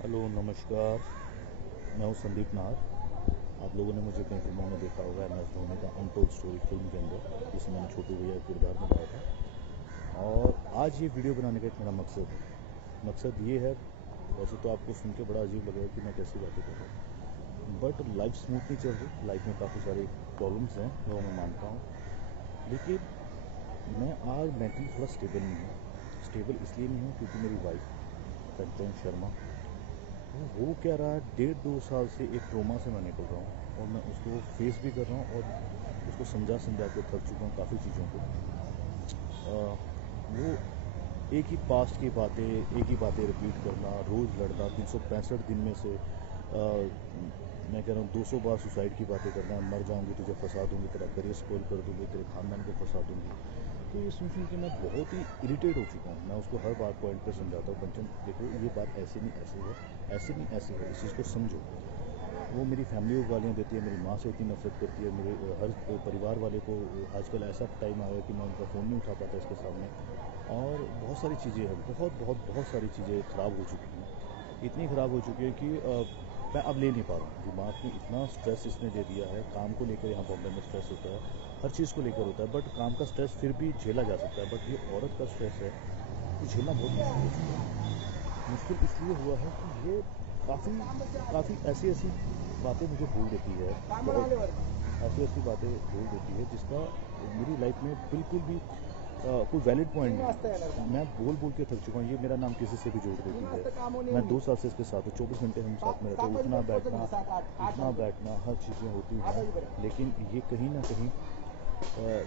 Hello नमस्कार। मैं हूँ संदीप नाहर। आप लोगों ने मुझे कई फिल्मों में देखा होगा, एम एस धोनी का अनटोल्ड स्टोरी फिल्म के अंदर, जिसमें मैंने छोटू भैया का किरदार निभाया था। और आज ये वीडियो बनाने का एक मेरा मकसद ये है। वैसे तो आपको सुन के बड़ा अजीब लगेगा कि मैं कैसी बातें कर रहा हूँ, बट लाइफ स्मूथ नहीं चल रही। लाइफ में काफ़ी सारी प्रॉब्लम्स हैं जो मैं मानता हूँ, लेकिन मैं आज मेंटली थोड़ा स्टेबल नहीं हूँ। स्टेबल इसलिए नहीं हूँ क्योंकि मेरी वाइफ कंचन शर्मा, वो क्या रहा है, 1.5-2 साल से एक ट्रोमा से मैं निकल रहा हूँ और मैं उसको फेस भी कर रहा हूँ और उसको समझा के थक चुका हूँ काफ़ी चीज़ों को। वो एक ही पास्ट की बातें, एक ही बातें रिपीट करना, रोज़ लड़ना, 365 दिन में से मैं कह रहा हूँ 200 बार सुसाइड की बातें करना, मर जाऊंगी, तुझे फंसा दूंगी, तेरा करियर स्पॉइल कर दूंगी, तेरे खानदान को फंसा दूंगी। तो ये सुन के मैं बहुत ही इरिटेट हो चुका हूँ। मैं उसको हर बार पॉइंट पे समझाता हूँ, कंचन देखो ये बात ऐसे नहीं ऐसे है, ऐसे नहीं ऐसे है, इस चीज़ को समझो। वो मेरी फैमिली को गालियाँ देती है, मेरी माँ से इतनी नफरत करती है, मेरे हर परिवार वाले को। आजकल ऐसा टाइम आया कि मैं उनका फ़ोन नहीं उठा पाता इसके सामने। और बहुत सारी चीज़ें हैं, बहुत सारी चीज़ें ख़राब हो चुकी हैं। इतनी ख़राब हो चुकी है कि मैं अब ले नहीं पा रहा हूँ। दिमाग में इतना स्ट्रेस इसने दे दिया है। काम को लेकर यहाँ बॉम्बे में स्ट्रेस होता है, हर चीज़ को लेकर होता है, बट काम का स्ट्रेस फिर भी झेला जा सकता है, बट ये औरत का स्ट्रेस है, ये झेलना बहुत मुश्किल हो चुका है। मुश्किल इसलिए हुआ है कि ये काफ़ी काफ़ी ऐसी ऐसी बातें मुझे बोल देती है, बहुत ऐसी ऐसी बातें बोल देती है जिसका मेरी लाइफ में बिल्कुल भी कोई वैलिड पॉइंट नहीं। मैं बोल बोल के थक चुका हूँ। ये मेरा नाम किसी से भी जोड़ देती है। मैं 2 साल से इसके साथ हूँ, 24 घंटे हम साथ में रहते हैं, उठना बैठना हर चीज़ें होती हैं, लेकिन ये कहीं ना कहीं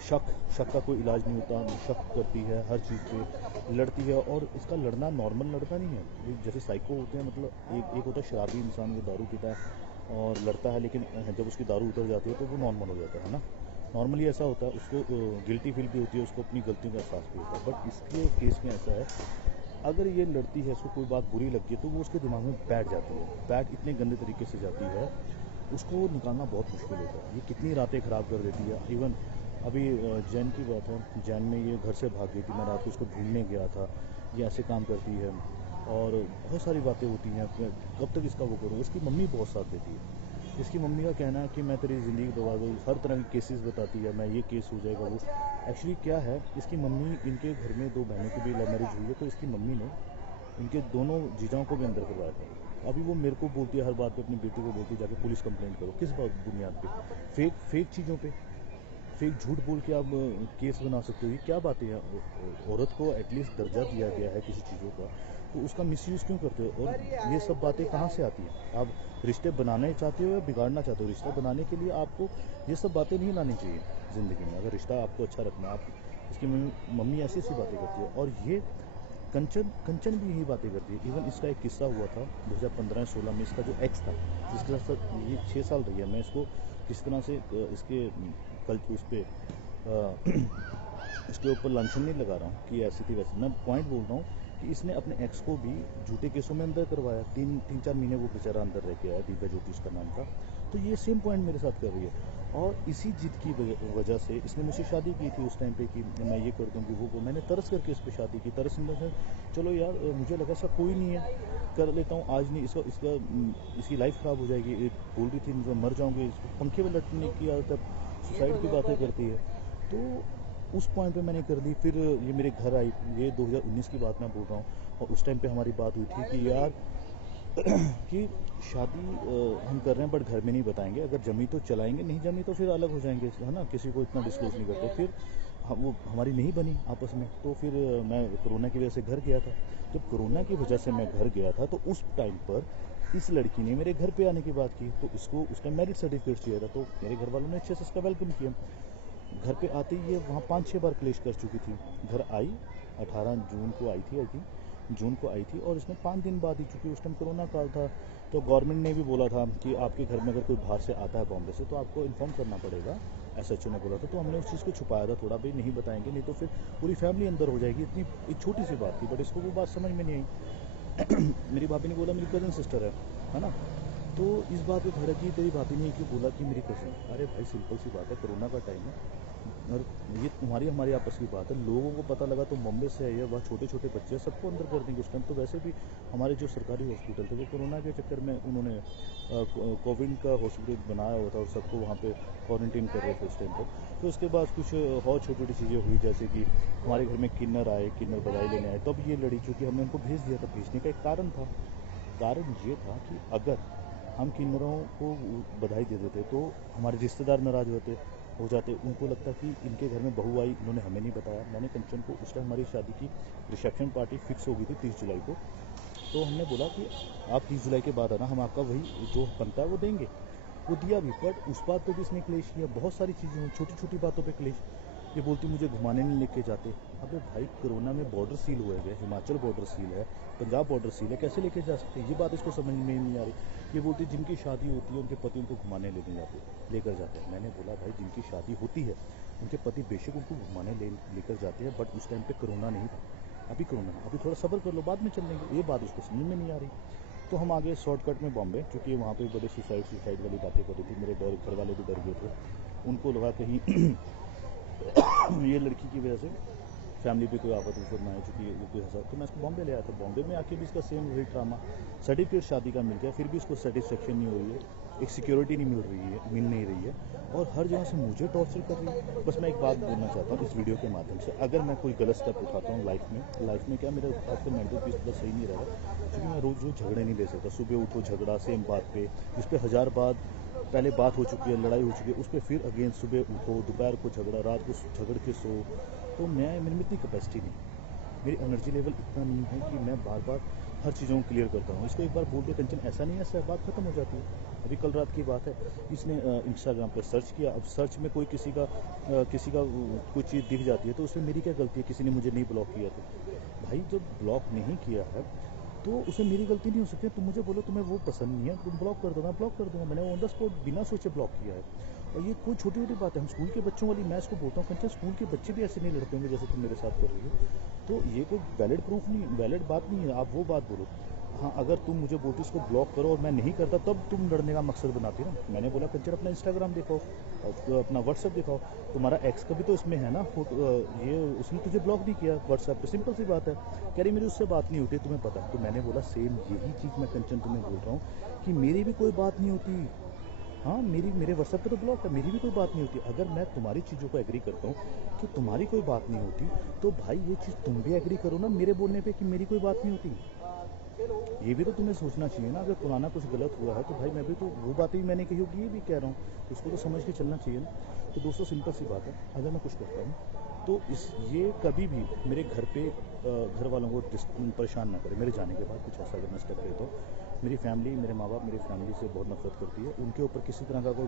शक का कोई इलाज नहीं होता। शक करती है, हर चीज़ पे लड़ती है, और इसका लड़ना नॉर्मल लड़का नहीं है। ये जैसे साइको होते हैं, मतलब एक होता है शराबी इंसान, वो दारू पीता है और लड़ता है, लेकिन जब उसकी दारू उतर जाती है तो वो नॉर्मल हो जाता है ना। नॉर्मली ऐसा होता है, उसको गिल्टी फील भी होती है, उसको अपनी गलतियों का एहसास भी होता है। बट इसके केस में ऐसा है, अगर ये लड़ती है, उसको कोई बात बुरी लगती है तो वो उसके दिमाग में बैठ जाती है। बैठ इतने गंदे तरीके से जाती है, उसको निकालना बहुत मुश्किल होता है। ये कितनी रातें ख़राब कर देती है। इवन अभी जैन की बात है, जैन में ये घर से भाग गई थी, मैं रात को उसको ढूंढने गया था। ये ऐसे काम करती है और बहुत सारी बातें होती हैं। कब तक इसका वो करूँ। इसकी मम्मी बहुत साथ देती है। इसकी मम्मी का कहना है कि मैं तेरी ज़िंदगी बर्बाद हो, हर तरह के केसेस बताती है, मैं ये केस हो जाएगा वो। एक्चुअली क्या है, इसकी मम्मी, इनके घर में 2 बहनों की भी लव मैरिज हुई है, तो इसकी मम्मी ने इनके दोनों जीजाओं को भी अंदर करवाया था। अभी वो मेरे को बोलती है, हर बात पे अपनी बेटी को बोलती है जाके पुलिस कंप्लेंट करो। किस बात बुनियाद पे? फेक चीज़ों पे, फेक झूठ बोल के आप केस बना सकते हो। ये क्या बातें हैं? औरत को एटलीस्ट दर्जा दिया गया है किसी चीज़ों का, तो उसका मिसयूज़ क्यों करते हो? और ये सब बातें कहाँ से आती हैं? आप रिश्ते बनाने चाहते हो या बिगाड़ना चाहते हो? रिश्ता बनाने के लिए आपको ये सब बातें नहीं लानी चाहिए ज़िंदगी में, अगर रिश्ता आपको अच्छा रखना है। आप इसकी मम्मी ऐसी ऐसी बातें करती है, और ये कंचन भी यही बातें करती है। इवन इसका एक किस्सा हुआ था 2015-16 में। इसका जो एक्स था, जिसके साथ ये 6 साल रही है, मैं इसको किस तरह से इसके कल उस पर इसके ऊपर लांछन नहीं लगा रहा हूँ कि ऐसी थी वैसी। मैं पॉइंट बोल रहा हूँ कि इसने अपने एक्स को भी झूठे केसों में अंदर करवाया। 3-4 महीने वो बेचारा अंदर रह के आया, दिव्या ज्योति उसका नाम था। तो ये सेम पॉइंट मेरे साथ कर रही है, और इसी जिद की वजह से इसने मुझसे शादी की थी उस टाइम पे कि मैं ये कर दूँगी वो मैंने तरस करके इस पर शादी की। तरस इन द सेंस, चलो यार मुझे लगा ऐसा कोई नहीं है, कर लेता हूँ। आज नहीं, इसकी लाइफ ख़राब हो जाएगी। बोल रही थी मुझे मर जाऊँगी, पंखे में लटकने की आदत, सुसाइड की बातें करती है। तो उस पॉइंट पे मैंने कर ली। फिर ये मेरे घर आई, ये 2019 की बात मैं बोल रहा हूँ, और उस टाइम पे हमारी बात हुई थी कि यार कि शादी हम कर रहे हैं, बट घर में नहीं बताएंगे, अगर जमी तो चलाएंगे, नहीं जमी तो फिर अलग हो जाएंगे, है ना, किसी को इतना डिस्क्लोज नहीं करते। फिर वो हमारी नहीं बनी आपस में, तो फिर मैं कोरोना की वजह से घर गया था। जब कोरोना की वजह से मैं घर गया था, तो उस टाइम पर इस लड़की ने मेरे घर पे आने की बात की, तो इसको उस टाइम मैरिज सर्टिफिकेट चाहिए था, तो मेरे घर वालों ने अच्छे से इसका वेलकम किया। घर पे आते ही ये वहाँ 5-6 बार क्लेश कर चुकी थी। घर आई, 18 जून को आई थी, आई थिंक जून को आई थी, और इसमें 5 दिन बाद ही, चूँकि उस टाइम कोरोना काल था, तो गवर्नमेंट ने भी बोला था कि आपके घर में अगर कोई बाहर से आता है बॉम्बे से, तो आपको इन्फॉर्म करना पड़ेगा। एसएचओ ने बोला था, तो हमने उस चीज़ को छुपाया था थोड़ा, भाई नहीं बताएंगे, नहीं तो फिर पूरी फैमिली अंदर हो जाएगी। इतनी एक छोटी सी बात थी, बट इसको वो बात समझ में नहीं आई। मेरी भाभी ने बोला मेरी कज़न सिस्टर है ना। तो इस बात पे भड़की, तेरी भाभी ने क्यों बोला कि मेरी कज़न? अरे भाई सिंपल सी बात है, कोरोना का टाइम है, और ये तुम्हारी हमारी आपस की बात है। लोगों को पता लगा तो बॉम्बे से है, वहाँ छोटे छोटे बच्चे सबको अंदर कर देंगे। उस टाइम तो वैसे भी हमारे जो सरकारी हॉस्पिटल थे वो कोरोना के चक्कर में उन्होंने कोविड का हॉस्पिटल बनाया हुआ था और सबको वहाँ पे क्वारंटीन कर रहे थे उस टाइम पर। तो उसके बाद कुछ और छोटी छोटी चीज़ें हुई, जैसे कि हमारे घर में किन्नर आए, किन्नर बधाई लेने आए, तब ये लड़ी, क्योंकि हमने उनको भेज दिया था। भेजने का एक कारण था, कारण ये था कि अगर हम किन्नरों को बधाई दे देते तो हमारे रिश्तेदार नाराज़ हो जाते। उनको लगता कि इनके घर में बहू आई, इन्होंने हमें नहीं बताया। मैंने कंचन को, उस टाइम हमारी शादी की रिसेप्शन पार्टी फिक्स हो गई थी 30 जुलाई को, तो हमने बोला कि आप 30 जुलाई के बाद आना, हम आपका वही जो बनता है वो देंगे। वो दिया भी, बट उस बात पे भी इसने क्लेश किया। बहुत सारी चीज़ें हुई, छोटी छोटी बातों पे क्लेश। ये बोलती मुझे घुमाने नहीं लेके जाते। अबे भाई, कोरोना में बॉर्डर सील हुए गए, हिमाचल बॉर्डर सील है, पंजाब बॉर्डर सील है, कैसे लेके जा सकते? ये बात इसको समझ में नहीं आ रही। ये बोलती जिनकी शादी होती है उनके पति उनको घुमाने लेकर जाते हैं। मैंने बोला भाई, जिनकी शादी होती है उनके पति बेशक उनको घुमाने लेकर जाते हैं, बट उस टाइम पे कोरोना नहीं था। अभी कोरोना, अभी थोड़ा सब्र कर लो, बाद में चल देंगे। ये बात उसको समझ में नहीं आ रही। तो हम आगे शॉर्टकट में बॉम्बे, क्योंकि वहाँ पे बड़े सुसाइड वाली बातें कर रही थी। मेरे घर वाले भी डर गए थे, उनको लगा कहीं ये लड़की की वजह से फैमिली पे कोई आफत ना आए, चूँकि वो कोई हंसा। तो मैं इसको बॉम्बे ले आया था। बॉम्बे में आके भी इसका सेम वही ड्रामा। सर्टिफिकेट शादी का मिल गया, फिर भी इसको सेटिस्फेक्शन नहीं हो रही है, एक सिक्योरिटी नहीं मिल नहीं रही है, और हर जगह से मुझे टॉर्चर कर रही है। बस मैं एक बात बोलना चाहता हूँ इस वीडियो के माध्यम से, अगर मैं कोई गलत स्टेप उठाता हूँ लाइफ में क्या, मेरा आजकल मेंटल पीस थोड़ा सही नहीं रहा है, क्योंकि मैं रोज़ झगड़े नहीं ले सकता। सुबह उठो झगड़ा सेम बात पे, जिस पे 1000 बात पहले बात हो चुकी है, लड़ाई हो चुकी है, उस पर फिर अगेन सुबह उठो, दोपहर को झगड़ा, रात को झगड़ के सो। तो मेरे में इतनी कैपेसिटी नहीं, मेरी एनर्जी लेवल इतना नहीं है कि मैं बार बार हर चीज़ों को क्लियर करता हूँ। इसको एक बार बोल के कंचन ऐसा नहीं है, ऐसा बात खत्म हो जाती है। अभी कल रात की बात है, इसने इंस्टाग्राम पे सर्च किया। अब सर्च में कोई किसी का कोई चीज़ दिख जाती है तो उसमें मेरी क्या गलती है? किसी ने मुझे नहीं ब्लॉक किया तो भाई, जब ब्लॉक नहीं किया है तो उसमें मेरी गलती नहीं हो सकती। तुम मुझे बोलो तुम्हें वो पसंद नहीं है, तुम ब्लॉक कर दो, मैं ब्लॉक कर दूंगा। मैंने ऑन द स्पॉट बिना सोचे ब्लॉक किया है। और ये कोई छोटी छोटी बात है, हम स्कूल के बच्चों वाली, मैं इसको बोलता हूँ कंचन, स्कूल के बच्चे भी ऐसे नहीं लड़ते होंगे जैसे तुम मेरे साथ कर रही हो। तो ये कोई वैलिड बात नहीं है। आप वो बात बोलो। हाँ, अगर तुम मुझे बोलती इसको ब्लॉक करो और मैं नहीं करता, तब तुम लड़ने का मकसद बनाती ना। मैंने बोला कंचन अपना इंस्टाग्राम दिखाओ, अपना व्हाट्सएप दिखाओ, तुम्हारा एक्स का भी तो इसमें है ना ये उसने तुझे ब्लॉक नहीं किया व्हाट्सएप पे, सिंपल सी बात है। कह रही मेरी उससे बात नहीं होती, तुम्हें पता है। तो मैंने बोला सेम यही चीज़ मैं कंचन तुम्हें बोल रहा हूँ कि मेरी भी कोई बात नहीं होती। हाँ, मेरे व्हाट्सएप पे तो ब्लॉक है, मेरी भी कोई बात नहीं होती। अगर मैं तुम्हारी चीज़ों को एग्री करता हूँ कि तुम्हारी कोई बात नहीं होती, तो भाई ये चीज़ तुम भी एग्री करो ना मेरे बोलने पे कि मेरी कोई बात नहीं होती। ये भी तो तुम्हें सोचना चाहिए ना। अगर पुराना कुछ गलत हुआ है तो भाई मैं भी तो वो बातें भी मैंने कही होगी, ये भी कह रहा हूँ, तो उसको तो समझ के चलना चाहिए ना। तो दोस्तों सिंपल सी बात है, अगर मैं कुछ करता हूँ तो ये कभी भी मेरे घर पे घर वालों को परेशान ना करे। मेरे जाने के बाद कुछ ऐसा अगर मैं स्टेप लेता हूँ, मेरी फैमिली, मेरे माँ बाप मेरी फैमिली से बहुत नफरत करती है। उनके ऊपर किसी तरह का कोई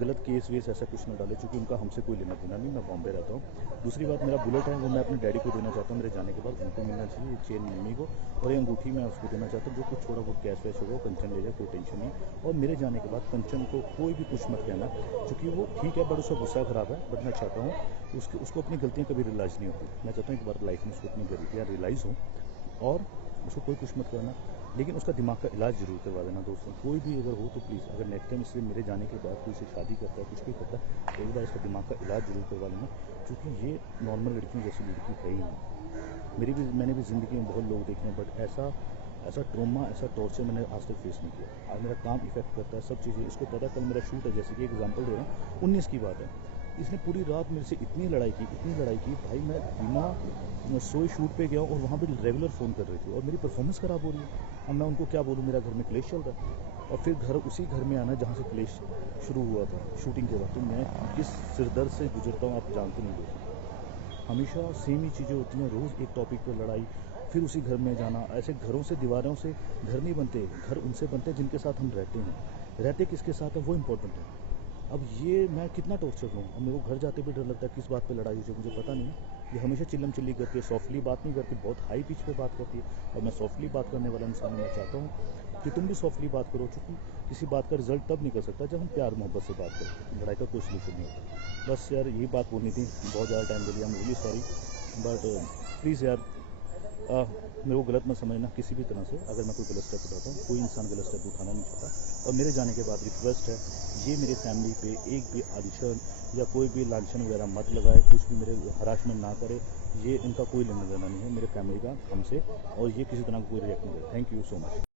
गलत केस वेस ऐसा कुछ ना डाले, क्योंकि उनका हमसे कोई लेना देना नहीं। मैं बॉम्बे रहता हूँ। दूसरी बात, मेरा बुलेट है वो मैं अपने डैडी को देना चाहता हूँ। मेरे जाने के बाद उनको मिलना चाहिए, चेन मम्मी को, और ये अंगूठी मैं उसको देना चाहता हूँ। जो कुछ थोड़ा बहुत कैश वैश होगा कंचन ले जाए, कोई टेंशन नहीं। और मेरे जाने के बाद कंचन को कोई भी कुछ मत कहना, क्योंकि वो ठीक है बट उसका गुस्सा खराब है, बट मैं चाहता हूँ उसको अपनी गलतियाँ कभी रियलाइज़ नहीं होती। मैं चाहता हूँ एक बार लाइफ में उसको अपनी गलतियाँ रियलाइज़ हो, और उसको कोई कुछ मत करना, लेकिन उसका दिमाग का इलाज जरूर करवा देना। दोस्तों कोई भी अगर हो तो प्लीज़, अगर नेक्स्ट टाइम इससे मेरे जाने के बाद कोई से शादी करता है, कुछ भी करता है, तो एक बार इसका दिमाग का इलाज जरूर करवा लेना, क्योंकि ये नॉर्मल लड़कियों जैसी लड़की है ही नहीं। मैंने भी ज़िंदगी में बहुत लोग देखे हैं, बट ऐसा ट्रोमा, ऐसा टॉर्चर मैंने आज तक फेस नहीं किया। आज मेरा काम इफेक्ट करता है, सब चीज़ें इसको पता है। कल मेरा शूट है, जैसे कि एग्जांपल दे रहा हूँ, 19 की बात है, इसने पूरी रात मेरे से इतनी लड़ाई की भाई, मैं बिना सोए शूट पे गया और वहाँ पे रेगुलर फ़ोन कर रही थी, और मेरी परफॉर्मेंस ख़राब हो रही है। अब मैं उनको क्या बोलूँ, मेरा घर में क्लेश चल रहा है, और फिर उसी घर में आना जहाँ से क्लेश शुरू हुआ था शूटिंग के बाद। तो मैं किस सिरदर्द से गुजरता हूँ आप जानते नहीं दोस्तों। हमेशा सेम ही चीज़ें होती हैं, रोज़ एक टॉपिक पर लड़ाई, फिर उसी घर में जाना। ऐसे घरों से, दीवारों से घर नहीं बनते, घर उनसे बनते हैं जिनके साथ हम रहते हैं। रहते किसके साथ है वो इम्पोर्टेंट है। अब ये मैं कितना टॉर्चर लूँ, अब मेरे को घर जाते भी डर लगता है किस बात पे लड़ाई हुई, मुझे पता नहीं। ये हमेशा चिल्लम चिल्ली करती है, सॉफ्टली बात नहीं करती, बहुत हाई पिच पे बात करती है, और मैं सॉफ्टली बात करने वाला इंसान हूँ। मैं चाहता हूँ कि तुम भी सॉफ्टली बात करो, क्योंकि किसी बात का रिजल्ट तब निकल सकता है जब हम प्यार मोहब्बत से बात करें। लड़ाई का कोई सोल्यूशन नहीं होता। बस यार यही बात बोलनी थी, बहुत ज़्यादा टाइम ले लिया, I am really sorry, but please यार मेरे को गलत मत समझना किसी भी तरह से। अगर मैं कोई गलत स्टेप उठाता हूँ, कोई इंसान गलत स्टेप उठाना नहीं चाहता। और मेरे जाने के बाद रिक्वेस्ट है, ये मेरे फैमिली पे एक भी अनशन या कोई भी लांछन वगैरह मत लगाए, कुछ भी मेरे हरासमेंट ना करे। ये इनका कोई लेना देना नहीं है मेरे फैमिली का हमसे, और ये किसी तरह का कोई रिएक्ट नहीं करे। Thank you so much.